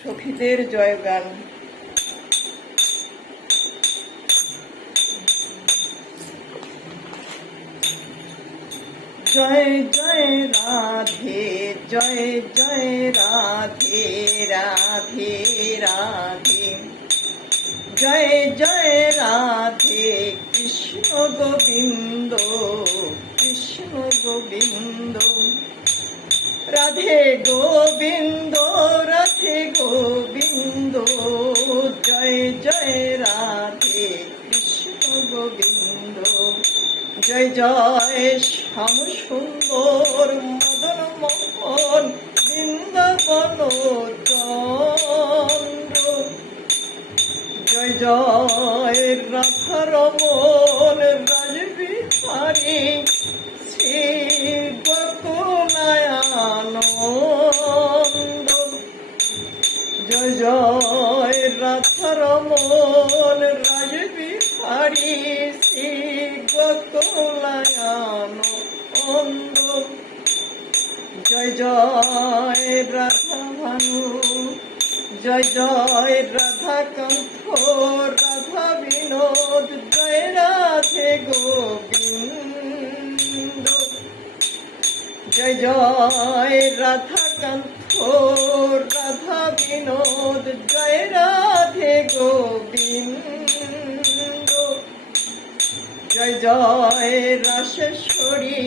সখীদের জয়গান। জয় জয় রাধে, জয় জয় রাধে, রাধে রাধে, জয় জয় রাধে, কৃষ্ণ গোবিন্দ, কৃষ্ণ গোবিন্দ, রাধে গোবিন্দ, রাধে গোবিন্দ, জয় জয় রাধে, কৃষ্ণ গোবিন্দ, জয় জয় শ্যাম সুন্দর মদন মোহন বৃন্দাবন চন্দ্র, জয় জয় রাধারমণ রাজবিহারী শ্রী বকুলায়ানন্দ, জয় জয় রাধারমণ রাজবিহারী শ্রী বকুলায়ানন্দ, জয় জয় রাধা ভানু, জয় জয় রাধাকান্ত, রাধা বিনোদ, জয় রাধে গোবিন্দ, জয় জয় রাধাকান্ত, রাধা বিনোদ, জয় রাধে গোবিন্দ, জয় জয় রাসেশ্বরী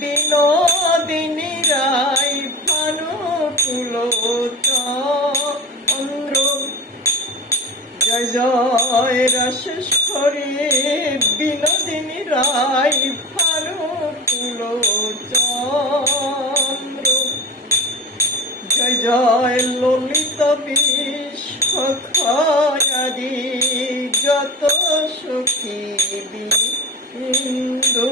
বিনোদিনী রায় ভানুকুল চন্দ্র, জয় জয় রাসেশ্বরী বিনোদিনী রায় ভানুকুল চন্দ্র, জয় জয় ললিত বিশ্বক্ষয়াদি যত সখী বিন্দু,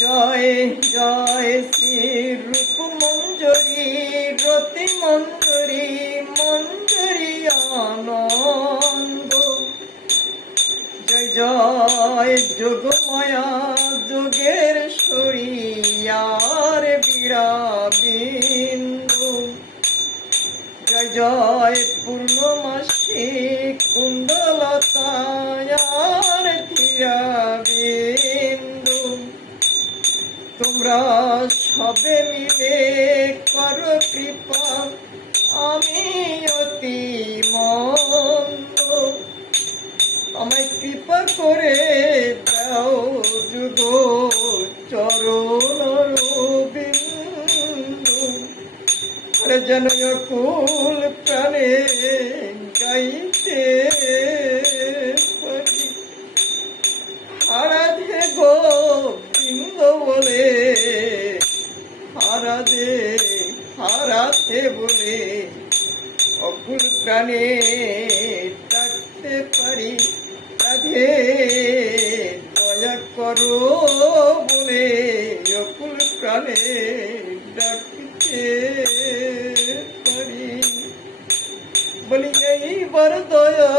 জয় জয় শ্রী রূপ মঞ্জরী রতি মঞ্জরী মঞ্জরী আনন্দ, জয় জয় যোগমায়া যোগের শরিয়ার বীরা বিন্দু, জয় জয় পূর্ণমাসী কুণ্ডলতায়ার ধীরা বিন্দু, তোমরা সবে মিলে করো কৃপা আমি অতি মন্দ, আমায় কৃপা করে দাও যুগ চরণ বিন্দু, আরে যেন কুল প্রাণে গাইতে পারি হারাধে গোবিন্দ বলে, হারাধে হারাধে বলে অকুল প্রাণে ডাকতে পারি, রাধে দয়া করো বলে অকুল প্রাণে ডাকতে পারি, বলি এইবার দয়া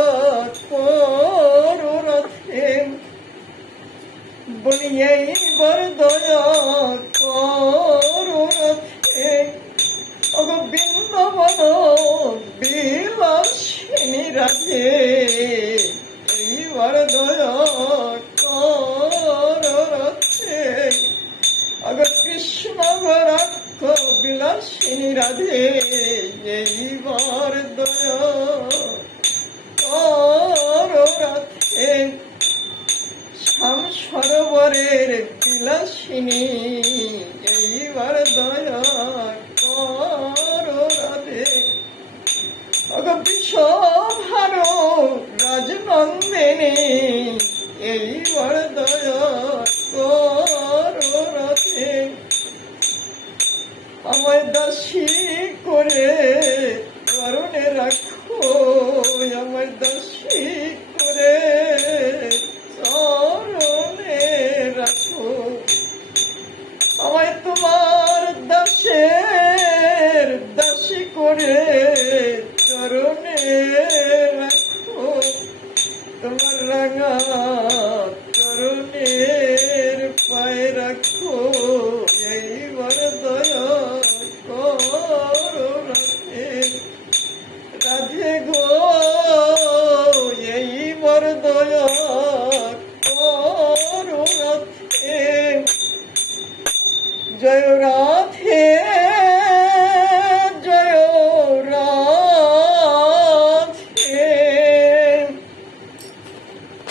করো রাধে, বলি এইবার দয়া করো রাধে, অগো বৃন্দাবন বিলাসিনী রাধে, এইবার দয়া করো রাধে, অগো কৃষ্ণ রাক্ষ বিলাসিনী রাধে, এইবার দয়া করো রাধে, শ্যাম সরোবরের বিলাসিনী, এইবার দয়া করো রাধে, অগো বিশ্বভানু রাজনন্দিনী, এইবার দয়া করো রাধে, আমায় দাসী করে চরণে রাখো, আমায় দাসী করে চরণে রাখো, আমায় তোমার দাসের দাসী করে চরণে রাখো, তোমার রাঙা চরণের পায়ে রাখো, এইবার দয়া করো রাধে। তোমার দয়া করুণাতে জয় রাম